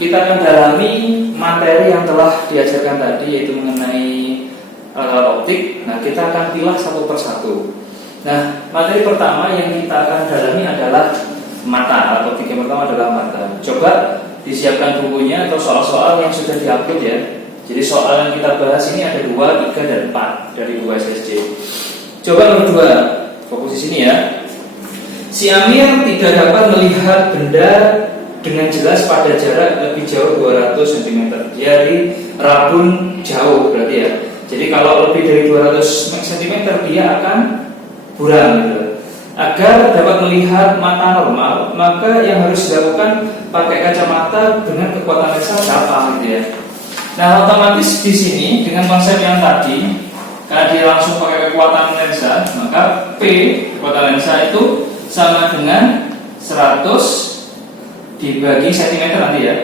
kita akan dalami materi yang telah diajarkan tadi, yaitu mengenai alat optik. Nah, kita akan pilah satu persatu. Nah, materi pertama yang kita akan dalami adalah mata. Alat optik yang pertama adalah mata. Coba disiapkan bukunya atau soal-soal yang sudah diupload ya. Jadi soal yang kita bahas ini ada 2, 3, dan 4 dari buku SSC. Coba nomor 2, fokus di sini ya. Si Amir tidak dapat melihat benda dengan jelas pada jarak lebih jauh 200 cm. Jadi rabun jauh berarti ya. Jadi kalau lebih dari 200 cm dia akan buram gitu. Agar dapat melihat mata normal, maka yang harus dilakukan pakai kacamata dengan kekuatan lensa berapa gitu ya. Nah, otomatis di sini dengan konsep yang tadi, karena dia langsung pakai kekuatan lensa, maka P kekuatan lensa itu sama dengan 100 dibagi cm nanti ya.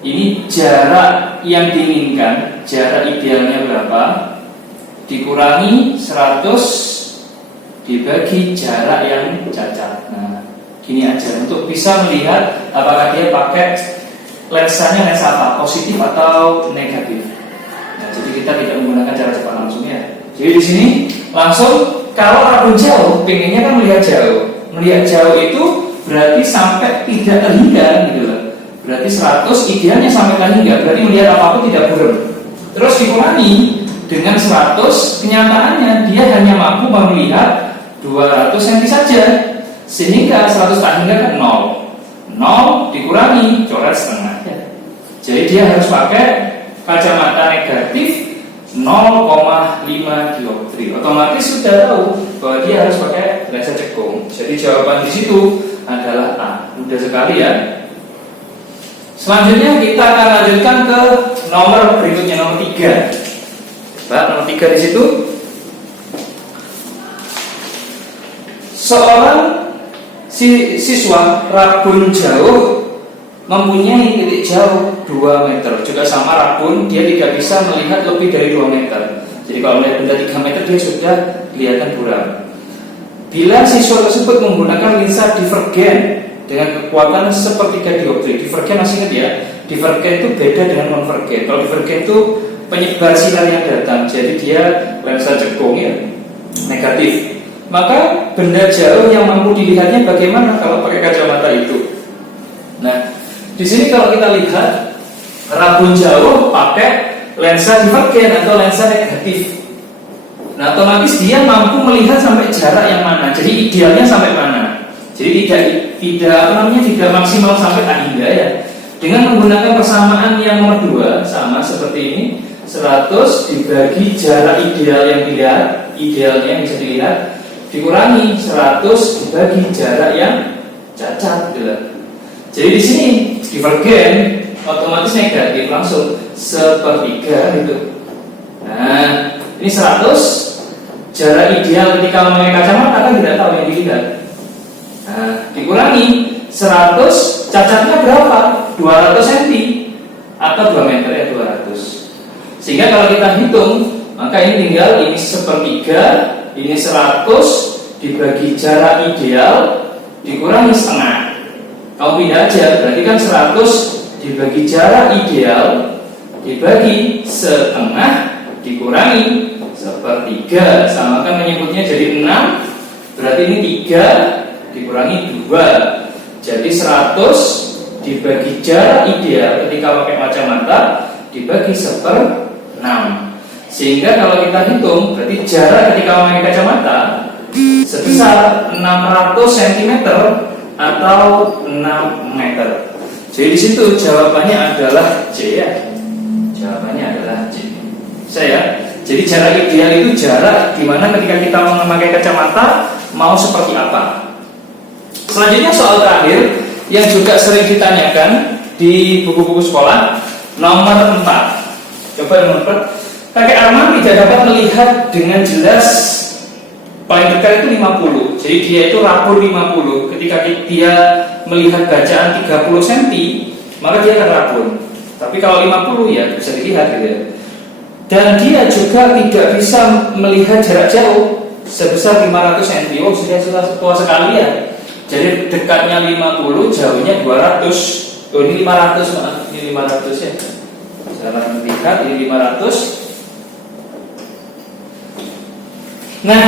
Ini jarak yang diinginkan, jarak idealnya berapa, dikurangi 100 dibagi jarak yang cacat. Nah, gini aja untuk bisa melihat apakah dia pakai lensanya lensa apa, positif atau negatif. Nah, jadi kita tidak menggunakan cara cepat langsung ya. Jadi di sini langsung kalau rabun jauh, pengennya kan melihat jauh. Melihat jauh itu berarti sampai tidak terhingga gitu loh. Berarti 100 idealnya sampai terhingga, berarti melihat apapun tidak buram. Terus dikurangi dengan 100, kenyataannya dia hanya mampu melihat 200 cm saja. Sehingga 100 tak hingga kan 0. 0 dikurangi coret setengah ya. Jadi dia harus pakai kacamata negatif 0,5 dioptri. Otomatis sudah tahu bahwa dia harus pakai lensa cekung. Jadi jawaban di situ adalah A. Mudah sekali ya. Selanjutnya kita akan lanjutkan ke nomor berikutnya, nomor 3. Coba nomor 3 di situ. Seorang siswa rabun jauh mempunyai titik jauh 2 meter, juga sama rabun, dia tidak bisa melihat lebih dari 2 meter. Jadi kalau melihat benda 3 meter dia sudah kelihatan buram. Bila siswa tersebut menggunakan lensa divergen dengan kekuatan sepertiga dioptri. Divergen masih ingat ya? Divergen itu beda dengan konvergen. Kalau divergen itu penyebar sinar yang datang, jadi dia lensa cekung ya, negatif. Maka benda jauh yang mampu dilihatnya bagaimana kalau pakai kacamata itu? Nah, di sini kalau kita lihat rabun jauh pakai lensa divergen atau lensa negatif. Nah, otomatis dia mampu melihat sampai jarak yang mana. Jadi idealnya sampai mana? Jadi tidak maksimal sampai ahingga ya. Dengan menggunakan persamaan yang nomor 2 sama seperti ini, 100 dibagi jarak ideal yang dilihat, idealnya yang bisa dilihat, dikurangi 100 dibagi jarak yang cacat gitu. Jadi di sini divergen otomatis negatif, langsung sepertiga gitu. Nah, ini 100 jarak ideal ketika memakai kacamata kan tidak tahu yang dilihat. Nah, dikurangi 100 cacatnya berapa? 200 cm atau 2 meter ya, 200. Sehingga kalau kita hitung, maka ini tinggal ini sepertiga, ini 100 dibagi jarak ideal dikurangi setengah. Kalau pindah aja, berarti kan 100 dibagi jarak ideal dibagi setengah dikurangi sepertiga. Sama kan menyebutnya jadi 6. Berarti ini 3 dikurangi 2. Jadi 100 dibagi jarak ideal ketika pakai kacamata dibagi 1/6. Sehingga kalau kita hitung, berarti jarak ketika memakai kacamata sebesar 600 cm atau 6 meter. Jadi di situ jawabannya adalah C ya. Jawabannya adalah C. Saya. Jadi jarak ideal itu jarak dimana ketika kita memakai kacamata mau seperti apa. Selanjutnya soal terakhir yang juga sering ditanyakan di buku-buku sekolah, nomor 4. Coba nomor 4. Kakek Arman tidak dapat melihat dengan jelas, paling dekat itu 50. Jadi dia itu rabun 50. Ketika dia melihat bacaan 30 cm, maka dia akan rabun. Tapi kalau 50 ya bisa dilihat gitu ya. Dan dia juga tidak bisa melihat jarak jauh sebesar 500 cm. Oh, sudah tua sekali ya. Jadi dekatnya 50, jauhnya 200. Oh ini 500, maaf, ini 500 ya. Cara melihat ini 500. Nah,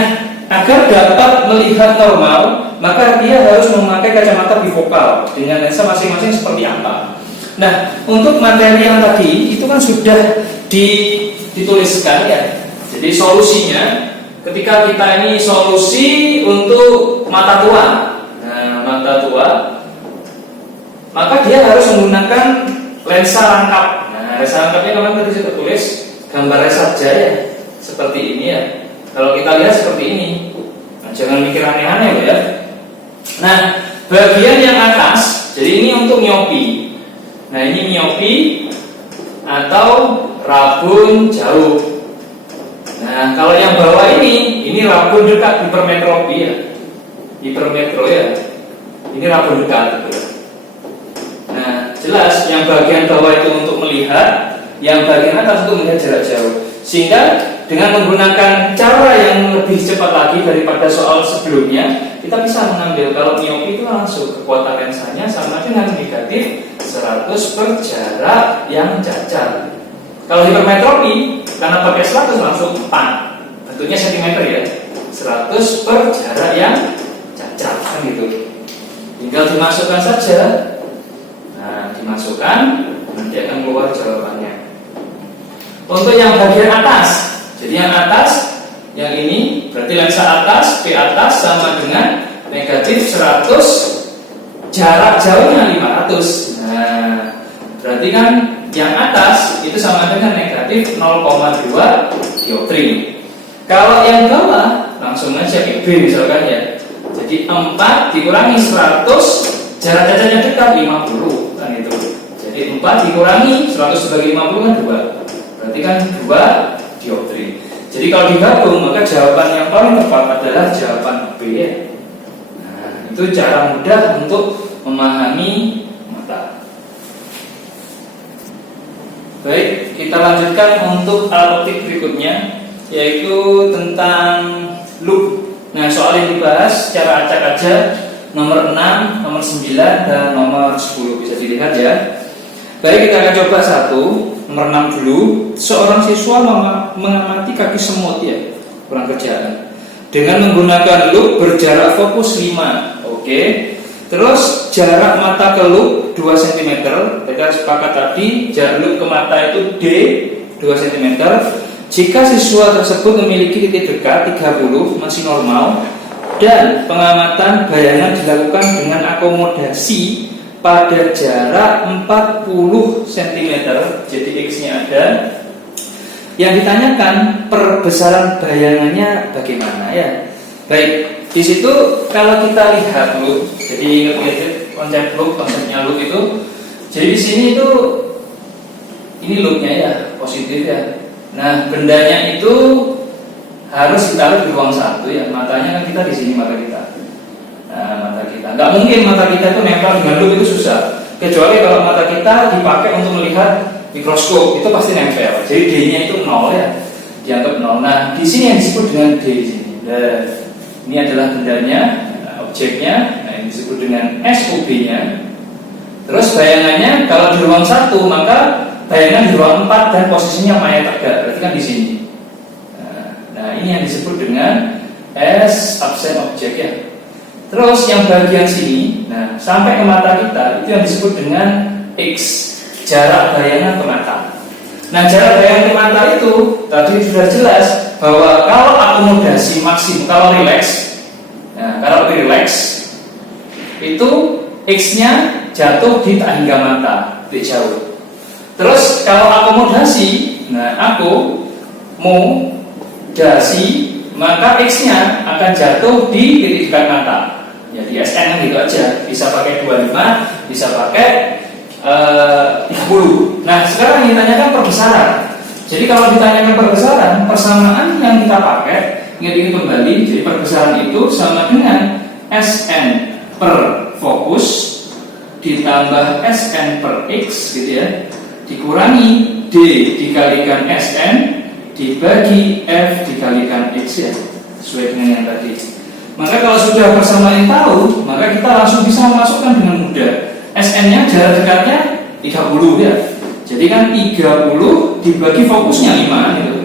agar dapat melihat normal, maka dia harus memakai kacamata bifokal dengan lensa masing-masing seperti apa. Nah, untuk materi yang tadi itu kan sudah dituliskan ya. Jadi solusinya ketika kita ini solusi untuk mata tua. Nah, mata tua, maka dia harus menggunakan lensa rangkap. Nah, lensa rangkapnya kemarin tadi saya tulis gambarnya saja ya, seperti ini ya. Kalau kita lihat seperti ini, nah, jangan mikir aneh-aneh ya. Nah, bagian yang atas, jadi ini untuk miopi. Nah, ini miopi atau rabun jauh. Nah, kalau yang bawah ini rabun dekat, hipermetropi ya. Hipermetro ya. Ini rabun dekat gitu. Nah, jelas yang bagian bawah itu untuk melihat, yang bagian atas untuk melihat jarak jauh. Sehingga dengan menggunakan cara yang lebih cepat lagi daripada soal sebelumnya, kita bisa mengambil kalau miopi itu langsung kekuatan lensanya sama dengan negatif 100 per jarak yang cacar. Kalau hipermetropi, karena pakai 100 langsung 4, bentuknya cm ya, 100 per jarak yang cacar, kan gitu. Tinggal dimasukkan saja. Nah, dimasukkan, nanti akan keluar jawabannya. Untuk yang bagian atas, jadi yang atas, yang ini berarti lensa atas, P atas sama dengan negatif 100, jarak jauhnya 500. Nah, berarti kan yang atas itu sama dengan negatif 0,2 dioptri. Kalau yang bawah langsung aja B misalkan ya. Jadi 4 dikurangi 100, jarak cacatnya dekat 50 kan itu. Jadi 4 dikurangi 100 sebagai 50 kan 2. Berarti kan 2 dioptri. Jadi kalau digabung maka jawaban yang paling tepat adalah jawaban B ya. Nah, itu cara mudah untuk memahami mata. Baik, kita lanjutkan untuk alat optik berikutnya, yaitu tentang loop. Nah, soal yang dibahas secara acak aja nomor 6, nomor 9, dan nomor 10 bisa dilihat ya. Baik, kita akan coba satu, nomor 6 dulu. Seorang siswa mengamati kaki semut ya, kurang kerjaan, dengan menggunakan loop berjarak fokus 5. Oke. Terus jarak mata ke loop 2 cm. Kita sepakat tadi jarak loop ke mata itu D 2 cm. Jika siswa tersebut memiliki titik dekat 30 masih normal, dan pengamatan bayangan dilakukan dengan akomodasi pada jarak 40 cm, jadi X-nya ada. Yang ditanyakan perbesaran bayangannya bagaimana ya. Baik, di situ kalau kita lihat loop, jadi ingat konsep loop, konsepnya loop itu. Jadi di sini itu ini loopnya ya, positif ya. Nah, bendanya itu harus ditaruh di ruang 1 ya. Matanya kan kita di sini mata kita. Nah, mata kita. Nggak mungkin mata kita itu nempel dengan loop, itu susah. Kecuali kalau mata kita dipakai untuk melihat mikroskop, itu pasti nempel. Jadi D-nya itu 0 ya. Dianggap 0. Nah, di sini yang disebut dengan D di sini. Nah, ini adalah bendanya, objeknya. Nah, ini disebut dengan SOB-nya. Terus bayangannya kalau di ruang 1, maka bayangan di ruang 4 dan posisinya maya tegak, berarti kan di sini. Nah, ini yang disebut dengan S absen objek ya. Terus yang bagian sini, nah sampai ke mata kita itu yang disebut dengan X, jarak bayangan ke mata. Nah, jarak bayangan ke mata itu tadi sudah jelas bahwa kalau akomodasi maksimum, kalau relax, nah kalau relax itu X-nya jatuh di tak hingga mata, di jauh. Terus kalau akomodasi, nah akomodasi, maka X-nya akan jatuh di titik dekat mata. Ya di SN kan gitu aja. Bisa pakai 25, bisa pakai 30. Nah, sekarang yang ditanyakan perbesaran. Jadi kalau ditanyakan perbesaran, persamaan yang kita pakai, ingat-ingat kembali, jadi perbesaran itu sama dengan SN per fokus ditambah SN per X gitu ya, dikurangi D dikalikan SN dibagi F dikalikan X ya, sesuai dengan yang tadi. Maka kalau sudah persamaan tahu, maka kita langsung bisa memasukkan dengan mudah. SN-nya jarak dekatnya 30 ya. Jadi kan 30 dibagi fokusnya 5 gitu.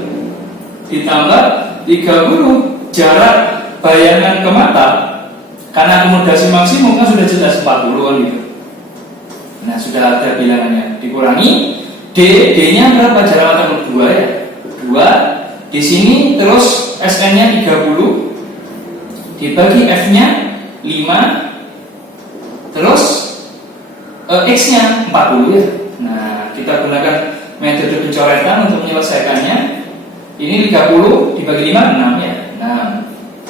Ditambah 30 jarak bayangan ke mata, karena akomodasi maksimum kan sudah jelas 40 kan gitu. Nah, sudah ada bilangannya. Dikurangi D-nya berapa? Jarak mata kedua ya. 2 di sini, terus SN-nya 30 dibagi F-nya 5, terus X-nya 40 ya. Nah, kita gunakan metode pencoretan untuk menyelesaikannya. Ini 30 dibagi 5, 6 ya. 6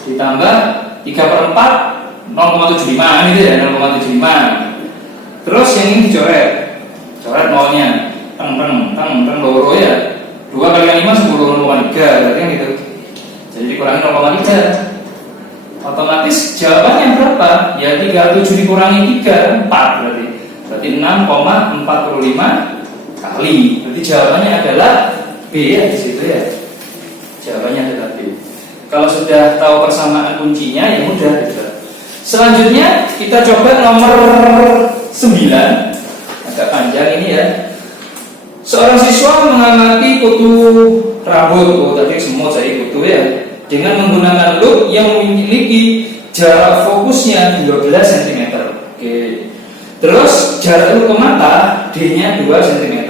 ditambah 3/4, 0,75 gitu ya, 0,75. Terus yang ini dicoret, coret nolnya, teng loro ya. 2 kali 5 10, 0,3 berarti kan gitu. Jadi dikurangi 0,3. Otomatis jawabannya berapa? Ya 37 dikurangi 3, 4 berarti. Berarti 6,45 kali. Berarti jawabannya adalah B ya di situ ya. Jawabannya adalah B. Kalau sudah tahu persamaan kuncinya ya mudah gitu. Selanjutnya kita coba nomor 9. Agak panjang ini ya. Seorang siswa mengamati kutu rambut, tadi semua saya kutu ya, dengan menggunakan loop yang memiliki jarak fokusnya 12 cm. Oke. Terus jarak loop ke mata D-nya 2 cm.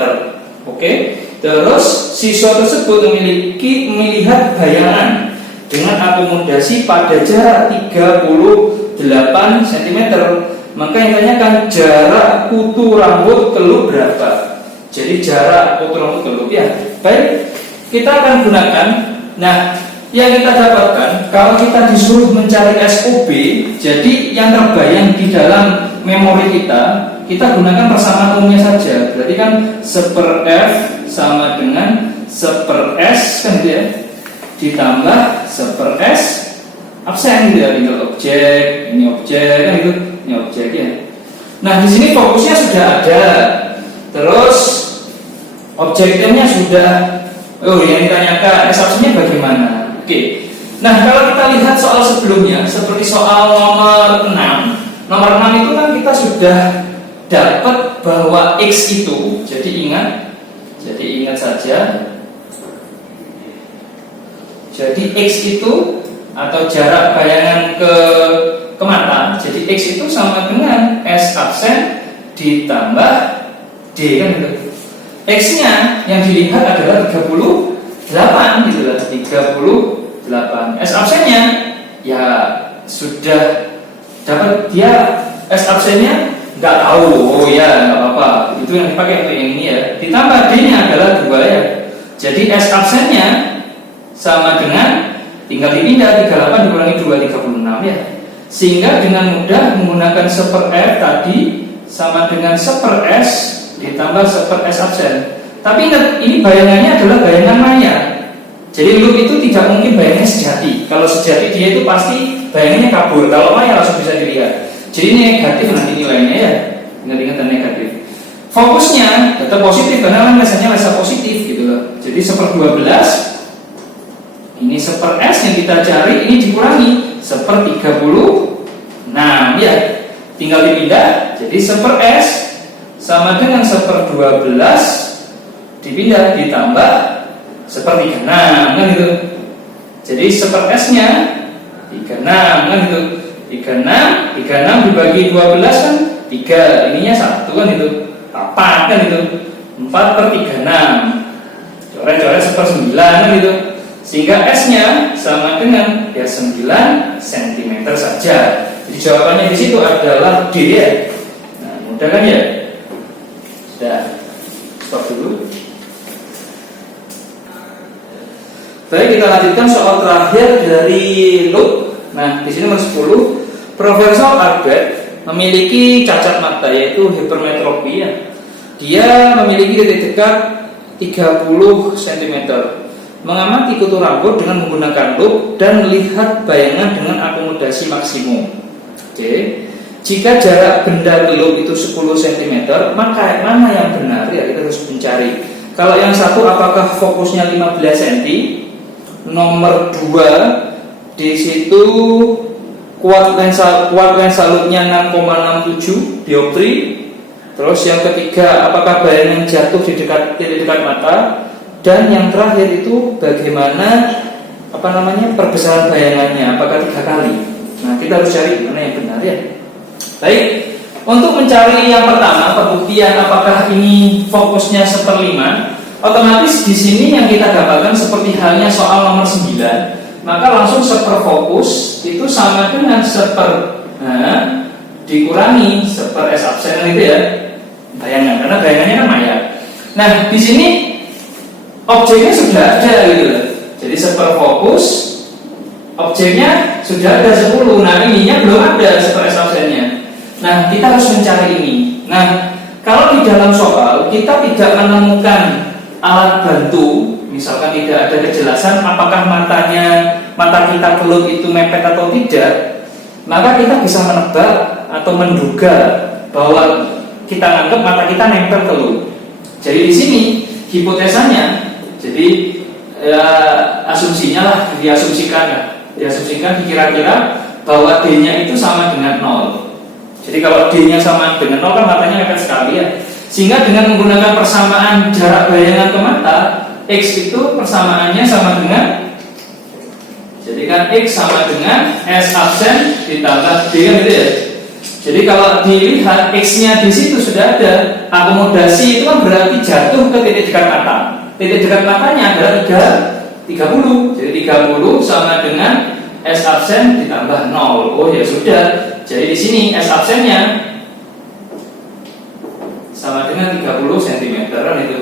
Oke. Terus siswa tersebut melihat bayangan dengan akomodasi pada jarak 38 cm. Maka yang tanyakan jarak kutu rambut ke loop berapa? Jadi jarak kutu rambut ke loop ya. Baik, kita akan gunakan. Nah, yang kita dapatkan kalau kita disuruh mencari SOB, jadi yang terbayang di dalam memori kita gunakan persamaan umumnya saja. Berarti kan 1/F sama dengan 1/S kan gitu ya, ditambah 1/S absen gitu ya. Tinggal objek kan gitu, ini objek ya. Nah, di sini fokusnya sudah ada, terus objeknya sudah. Yang ditanyakan absennya bagaimana? Oke. Nah, kalau kita lihat soal sebelumnya, seperti soal nomor 6. Nomor 6 itu kan kita sudah dapat bahwa X itu, jadi ingat saja. Jadi X itu atau jarak bayangan ke mata, jadi X itu sama dengan S absen ditambah D kan gitu. X-nya yang dilihat adalah 38 gitu lah, 38. S absennya ya sudah dapat, dia S absennya nggak tahu, oh ya nggak apa-apa, itu yang dipakai untuk yang ini ya. Ditambah D-nya adalah 2 ya. Jadi S absennya sama dengan, tinggal dipindah 38 dikurangi 2, 36 ya. Sehingga dengan mudah menggunakan 1/F tadi sama dengan 1/S ditambah 1/S absen. Tapi ingat, ini bayangannya adalah bayangan maya. Jadi loop itu tidak mungkin bayangannya sejati. Kalau sejati dia itu pasti bayangannya kabur. Kalau maya langsung bisa dilihat. Jadi ini negatif nanti nilainya ya. Ingat-ingat negatif. Fokusnya tetap positif karena kan biasanya rasa positif gitu loh. Jadi 1/12. Ini 1/S yang kita cari, ini dikurangi 1/36 ya. Tinggal dipindah. Jadi 1/S sama dengan 1/12 dipindah ditambah 1/36 kan gitu. Jadi 1/S-nya 36 kan gitu. 36 dibagi 12 kan 3, ininya 1 kan gitu. 4 kan gitu. 4/36. Coret-coret 1/9 kan gitu. Sehingga S-nya sama dengan ya 9 cm saja. Jadi jawabannya di situ adalah D ya. Nah, mudah kan ya? Sudah. Stop dulu. Baik, kita lanjutkan soal terakhir dari loop. Nah, di sini nomor 10, Profesor Albert memiliki cacat mata yaitu hipermetropia. Dia memiliki titik dekat 30 cm. Mengamati kutu rambut dengan menggunakan loop dan melihat bayangan dengan akomodasi maksimum. Oke. Jika jarak benda ke loop itu 10 cm, maka mana yang benar? Ya, kita harus mencari. Kalau yang satu apakah fokusnya 15 cm? Nomor 2 di situ kuat lensa loopnya 6,67 dioptri. Terus yang ketiga, apakah bayangan jatuh di titik dekat mata? Dan yang terakhir itu bagaimana perbesaran bayangannya? Apakah 3 kali? Nah, kita harus cari mana yang benar ya. Baik, untuk mencari yang pertama, pembuktian apakah ini fokusnya 1/5, otomatis di sini yang kita dapatkan seperti halnya soal nomor 9, maka langsung seperfokus itu sama dengan dikurangi seper S absen itu ya. Bayangan, karena bayangannya kan maya. Nah, di sini objeknya sudah ada gitu loh. Jadi seperfokus objeknya sudah ada 10. Nah, ininya belum ada seper S absennya. Nah, kita harus mencari ini. Nah, kalau di dalam soal kita tidak menemukan alat bantu, misalkan tidak ada kejelasan apakah mata kita kelup itu mepet atau tidak, maka kita bisa menebak atau menduga bahwa kita anggap mata kita nempel kelup. Jadi di sini hipotesanya, jadi asumsinya lah, diasumsikan kira-kira bahwa D-nya itu sama dengan 0. Jadi kalau D-nya sama dengan 0 kan matanya mepet sekali ya. Sehingga dengan menggunakan persamaan jarak bayangan ke mata, X itu persamaannya sama dengan, jadi kan X sama dengan S absen ditambah D kan gitu ya. Jadi kalau dilihat X-nya di situ sudah ada, akomodasi itu kan berarti jatuh ke titik dekat mata. Titik dekat matanya adalah 30. Jadi 30 sama dengan S absen ditambah 0. Oh ya sudah. Jadi di sini S absennya sama dengan 30 cm itu.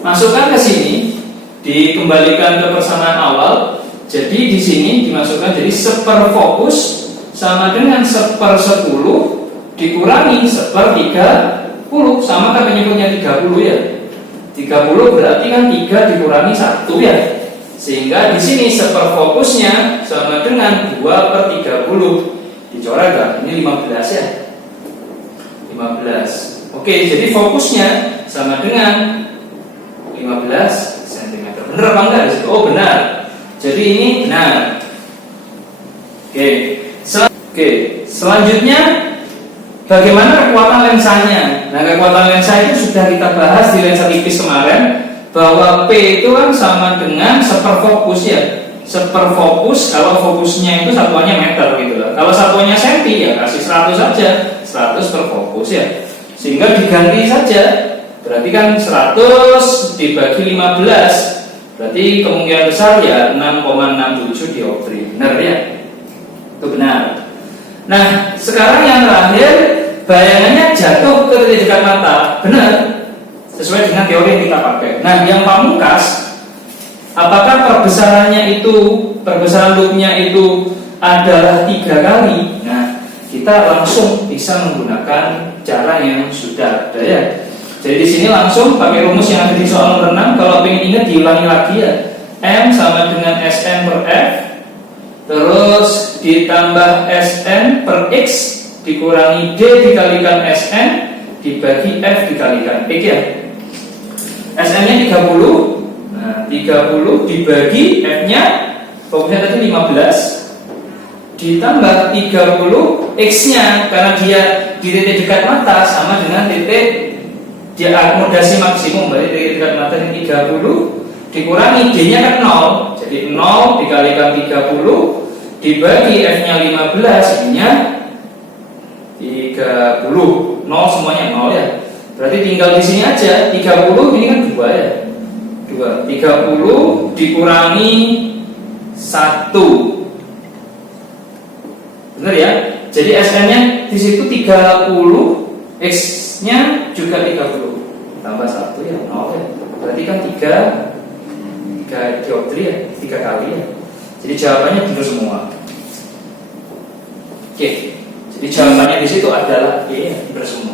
Masukkan ke sini, dikembalikan ke persamaan awal. Jadi di sini dimasukkan jadi seperfokus sama dengan 1/10 dikurangi 1/30, sama kan penyebutnya 30 ya. 30 berarti kan 3 dikurangi 1 ya. Sehingga di sini seperfokusnya sama dengan 2/30. Dicoret kan? Ini 15 ya. 15. Oke, jadi fokusnya sama dengan 15 cm. Benar apa enggak? Oh benar. Jadi ini benar. Oke, selanjutnya bagaimana kekuatan lensanya? Nah, kekuatan lensa itu sudah kita bahas di lensa tipis kemarin, bahwa P itu kan sama dengan seperfokus ya. Seperfokus kalau fokusnya itu satuannya meter gitu loh. Kalau satuannya senti ya kasih 100 saja, 100 per fokus ya. Sehingga diganti saja. Berarti kan 100 dibagi 15. Berarti kemungkinan besar ya 6,67 dioptri. Benar ya? Itu benar. Nah, sekarang yang terakhir, bayangannya jatuh ke titik dekat mata. Benar. Sesuai dengan teori yang kita pakai. Nah, yang pamungkas, apakah perbesaran loopnya itu adalah 3 kali? Nah, kita langsung bisa menggunakan cara yang sudah ada ya. Jadi di sini langsung pakai rumus yang ada di soal nomor 6. Kalau ingin ingat diulangi lagi ya. M sama dengan Sn per F, terus ditambah Sn per X dikurangi D dikalikan Sn dibagi F dikalikan X ya. Sn nya 30. Nah, 30 dibagi F nya fokusnya tadi 15 ditambah 30 X nya, karena dia di titik dekat mata sama dengan titik dia akomodasi maksimum, berarti titik dekat mata ini 30 dikurangi D nya kan 0. Jadi 0 dikalikan 30 dibagi F nya 15, ini nya 30. 0 semuanya 0 ya. Berarti tinggal di sini aja 30, ini kan 2 ya. 2. 30 dikurangi 1. Benar ya? Jadi Sn nya di situ 30, X nya juga 30. Tambah 1 ya, 0 ya. Berarti kan 3 dioptri ya, 3 kali ya. Jadi jawabannya benar semua. Oke. Jadi jawabannya di situ adalah E, benar semua.